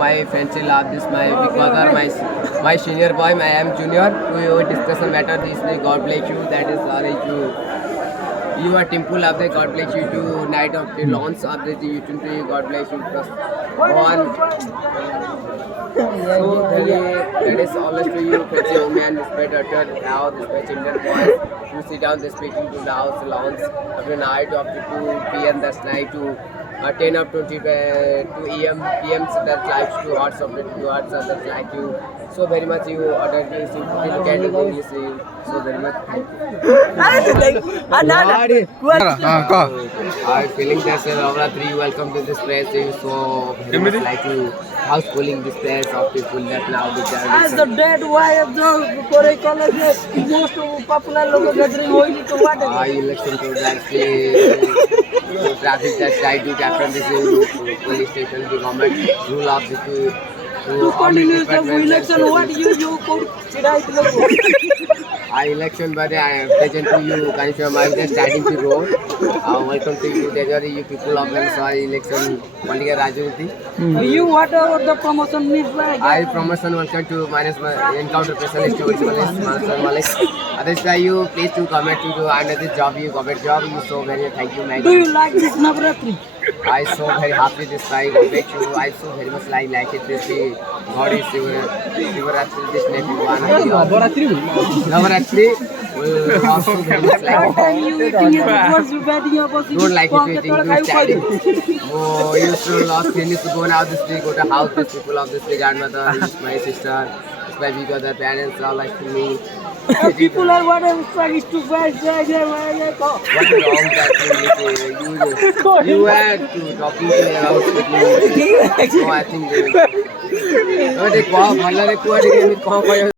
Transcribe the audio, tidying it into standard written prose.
my fancy love, this my big brother, my senior boy, I am junior. We discuss a matter. This God bless you. That is you are temple of the God bless you to night of the launch of the YouTube to you. God bless you. Plus one. So that is always to you, fancy woman, respect daughter, now respect children, boys. You sit down, they speaking to the house lounge every night up to 2 p.m. That's night to 10 up 20 2 a.m. p.m. So that likes to hearts of the two hearts and that like you so very much. You order this, you look at it, you see so very much. Thank you. I feeling that Navratri, welcome to this place. You so very much like to house cooling this place of people that now the As the dead wife of the Korea college, most popular local gathering going to what? election to the traffic that I do captain this police station, the government rule of this To continue the election, what you could sit I election, but I am present to you. Kanishwar, I am just starting to road. Welcome to you. There are you people of the election. Political Rajuniti. You whatever the promotion means like. I promotion welcome to minus encounter specialist Manasar Malik. Others by you, please to comment to do another job. You government job. You so very thank you, man. Do you like this Navratri? I so very happy this time. I so very much like it. This God is Shivaratri. This name is one. Navaratri will also very much like it. Don't like it eating. You standing. Oh, you should lost. You need to go now this week. Go to house. This people of this grandmother, my sister, my big other parents are like to me. People are what I'm trying to find. What wrong that you had to talking to me about speaking. So I think.